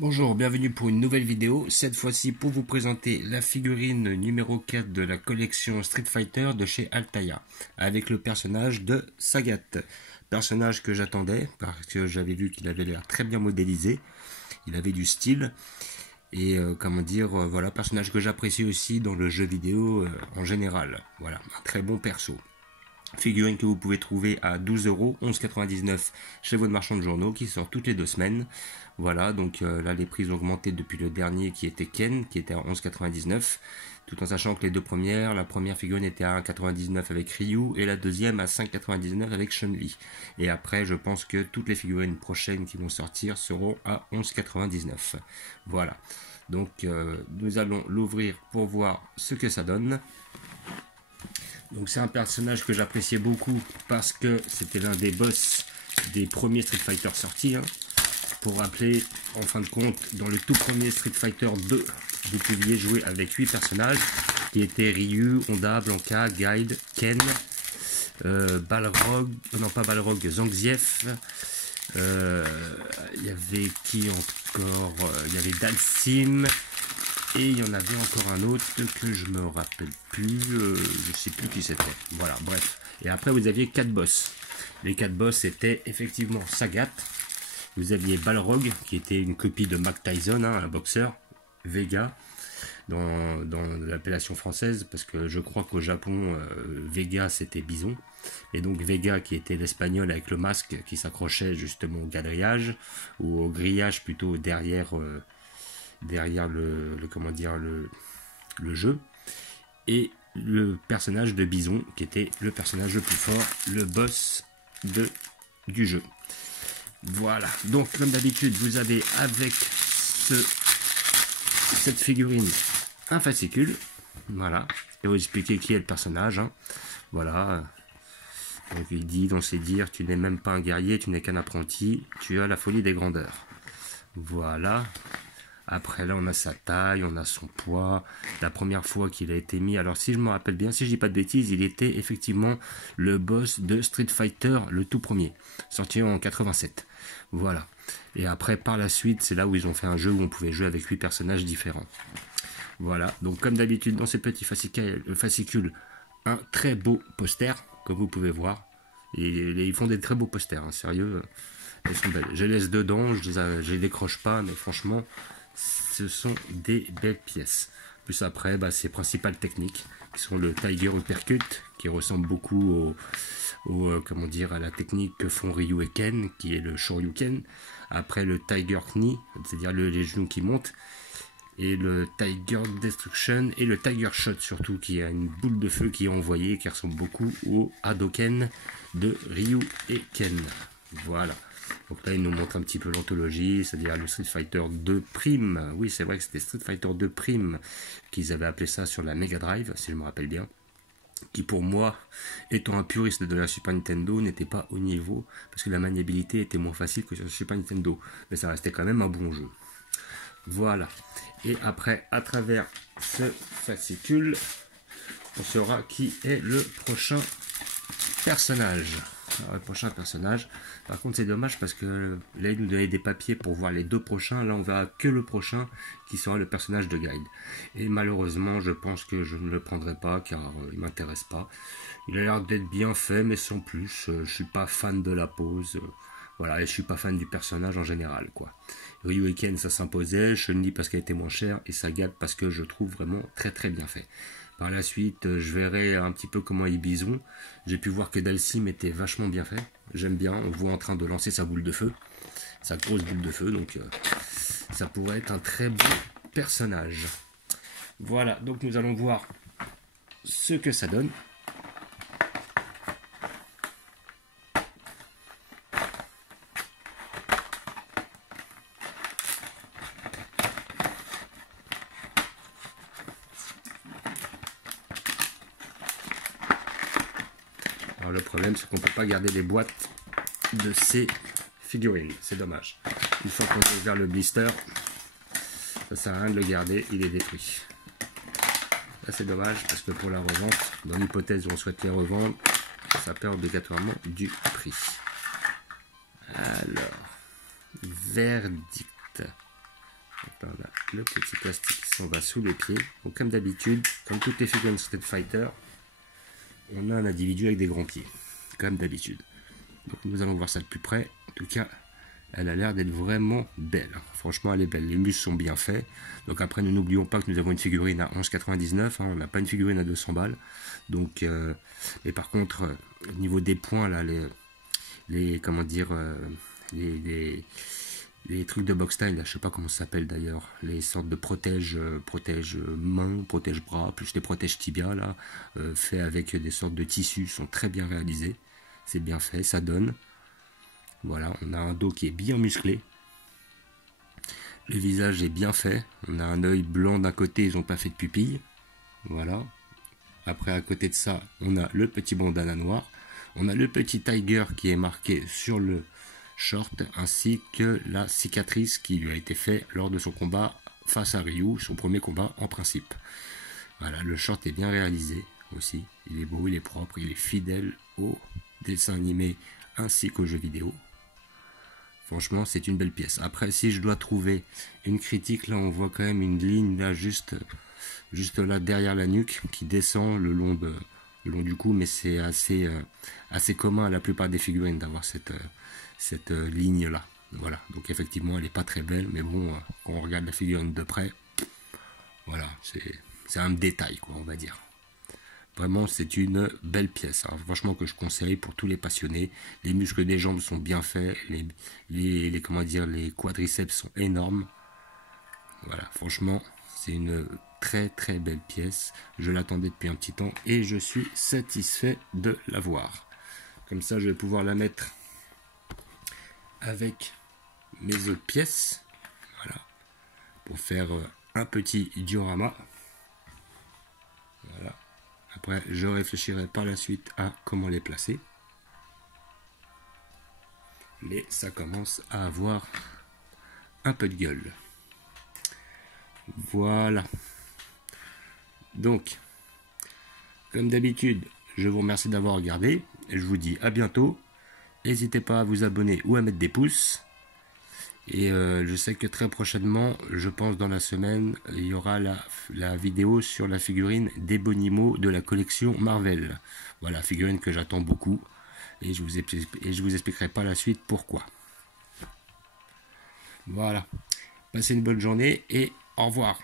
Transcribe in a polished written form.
Bonjour, bienvenue pour une nouvelle vidéo, cette fois-ci pour vous présenter la figurine numéro 4 de la collection Street Fighter de chez Altaïa, avec le personnage de Sagat. Personnage que j'attendais, parce que j'avais vu qu'il avait l'air très bien modélisé, il avait du style, et voilà, personnage que j'apprécie aussi dans le jeu vidéo en général. Voilà, un très bon perso. Figurine que vous pouvez trouver à 12 €, 11,99 chez votre marchand de journaux qui sort toutes les 2 semaines. Voilà, donc là les prix ont augmenté depuis le dernier qui était Ken, qui était à 11,99, tout en sachant que les deux premières, la première figurine était à 1,99 avec Ryu et la deuxième à 5,99 avec Chun-Li. Et après, je pense que toutes les figurines prochaines qui vont sortir seront à 11,99. Voilà, donc nous allons l'ouvrir pour voir ce que ça donne. Donc c'est un personnage que j'appréciais beaucoup parce que c'était l'un des boss des premiers Street Fighter sortis. Pour rappeler, en fin de compte, dans le tout premier Street Fighter 2, vous pouviez jouer avec 8 personnages qui étaient Ryu, Honda, Blanka, Guide, Ken, Balrog, non pas Balrog, Zangief. Il y avait qui encore? Il y avait Dalsim. Et il y en avait encore un autre que je me rappelle plus, je sais plus qui c'était. Voilà, bref. Et après, vous aviez 4 boss. Les 4 boss étaient effectivement Sagat. Vous aviez Balrog, qui était une copie de Mike Tyson, un boxeur. Vega, dans l'appellation française, parce que je crois qu'au Japon, Vega, c'était Bison. Et donc Vega, qui était l'espagnol avec le masque, qui s'accrochait justement au quadrillage, ou au grillage plutôt derrière le jeu, et le personnage de Bison qui était le personnage le plus fort, le boss du jeu. Voilà, donc comme d'habitude vous avez avec cette figurine un fascicule, voilà, et vous expliquer qui est le personnage, voilà. Donc il dit dans ses dires: tu n'es même pas un guerrier, tu n'es qu'un apprenti, tu as la folie des grandeurs. Voilà. Après là on a sa taille, on a son poids, la première fois qu'il a été mis, alors si je me rappelle bien, si je dis pas de bêtises, il était effectivement le boss de Street Fighter, le tout premier, sorti en 87, voilà. Et après par la suite, c'est là où ils ont fait un jeu où on pouvait jouer avec 8 personnages différents. Voilà, donc comme d'habitude dans ces petits fascicules, un très beau poster, comme vous pouvez voir, et ils font des très beaux posters, sérieux, elles sont belles. Je les laisse dedans, je les décroche pas, mais franchement, ce sont des belles pièces. Plus après, ses principales techniques, qui sont le Tiger Uppercut, qui ressemble beaucoup à la technique que font Ryu et Ken, qui est le Shoryuken. Après le Tiger Knee, c'est-à-dire les genoux qui montent. Et le Tiger Destruction et le Tiger Shot surtout, qui a une boule de feu qui est envoyée, qui ressemble beaucoup au Hadoken de Ryu et Ken. Voilà. Donc là, il nous montre un petit peu l'anthologie, c'est-à-dire le Street Fighter 2 Prime. Oui, c'est vrai que c'était Street Fighter 2 Prime qu'ils avaient appelé ça sur la Mega Drive, si je me rappelle bien. Qui pour moi, étant un puriste de la Super Nintendo, n'était pas au niveau, parce que la maniabilité était moins facile que sur la Super Nintendo. Mais ça restait quand même un bon jeu. Voilà. Et après, à travers ce fascicule, on saura qui est le prochain personnage. Alors, le prochain personnage. Par contre, c'est dommage parce que là, il nous donnait des papiers pour voir les 2 prochains. Là, on verra que le prochain qui sera le personnage de Guide. Et malheureusement, je pense que je ne le prendrai pas car il m'intéresse pas. Il a l'air d'être bien fait, mais sans plus. Je suis pas fan de la pose. Voilà, et je suis pas fan du personnage en général, quoi. Ryu et Ken, ça s'imposait. Chun-Li parce qu'elle était moins chère. Et Sagat parce que je trouve vraiment très très bien fait. Par la suite, je verrai un petit peu comment est Bison. J'ai pu voir que Dalsim était vachement bien fait. J'aime bien, on voit en train de lancer sa boule de feu. Sa grosse boule de feu, donc ça pourrait être un très beau personnage. Voilà, donc nous allons voir ce que ça donne. Alors le problème, c'est qu'on ne peut pas garder les boîtes de ces figurines, c'est dommage. Une fois qu'on a ouvert le blister, ça sert à rien de le garder, il est détruit. Là c'est dommage parce que pour la revente, dans l'hypothèse où on souhaite les revendre, ça perd obligatoirement du prix. Alors, verdict. là, on a le petit plastique qui s'en va sous les pieds. Donc comme d'habitude, comme toutes les figurines Street Fighter, on a un individu avec des grands pieds, comme d'habitude. Donc nous allons voir ça de plus près. En tout cas, elle a l'air d'être vraiment belle. Franchement, elle est belle. Les muscles sont bien faits. Donc après, nous n'oublions pas que nous avons une figurine à 11,99. Hein, on n'a pas une figurine à 200 balles. Donc, mais par contre, au niveau des points, là, comment dire, les trucs de box style, là, je sais pas comment ça s'appelle d'ailleurs, les sortes de protège mains, protège bras, plus des protèges tibia là, fait avec des sortes de tissus, sont très bien réalisés. C'est bien fait, ça donne. Voilà, on a un dos qui est bien musclé. Le visage est bien fait. On a un œil blanc d'un côté, ils n'ont pas fait de pupille. Voilà. Après, à côté de ça, on a le petit bandana noir. On a le petit tiger qui est marqué sur le short, ainsi que la cicatrice qui lui a été faite lors de son combat face à Ryu, son premier combat en principe. Voilà, le short est bien réalisé aussi. Il est beau, il est propre, il est fidèle au dessin animé ainsi qu'aux jeux vidéo. Franchement, c'est une belle pièce. Après, si je dois trouver une critique, là, on voit quand même une ligne là, juste là derrière la nuque, qui descend le long du cou, mais c'est assez commun à la plupart des figurines d'avoir cette ligne là. Voilà. Donc effectivement, elle n'est pas très belle, mais bon, quand on regarde la figurine de près, voilà, c'est un détail, quoi, on va dire. Vraiment, c'est une belle pièce. Alors, franchement, que je conseille pour tous les passionnés. Les muscles des jambes sont bien faits. Comment dire, les quadriceps sont énormes. Voilà, franchement, c'est une très très belle pièce. Je l'attendais depuis un petit temps et je suis satisfait de l'avoir. Comme ça, je vais pouvoir la mettre avec mes autres pièces. Voilà, pour faire un petit diorama. Voilà. Après, je réfléchirai par la suite à comment les placer. Mais ça commence à avoir un peu de gueule. Voilà. Donc, comme d'habitude, je vous remercie d'avoir regardé. Je vous dis à bientôt. N'hésitez pas à vous abonner ou à mettre des pouces. Et je sais que très prochainement, je pense dans la semaine, il y aura la vidéo sur la figurine d'Ebonimo de la collection Marvel. Voilà, figurine que j'attends beaucoup. Et je vous expliquerai par la suite pourquoi. Voilà. Passez une bonne journée et au revoir.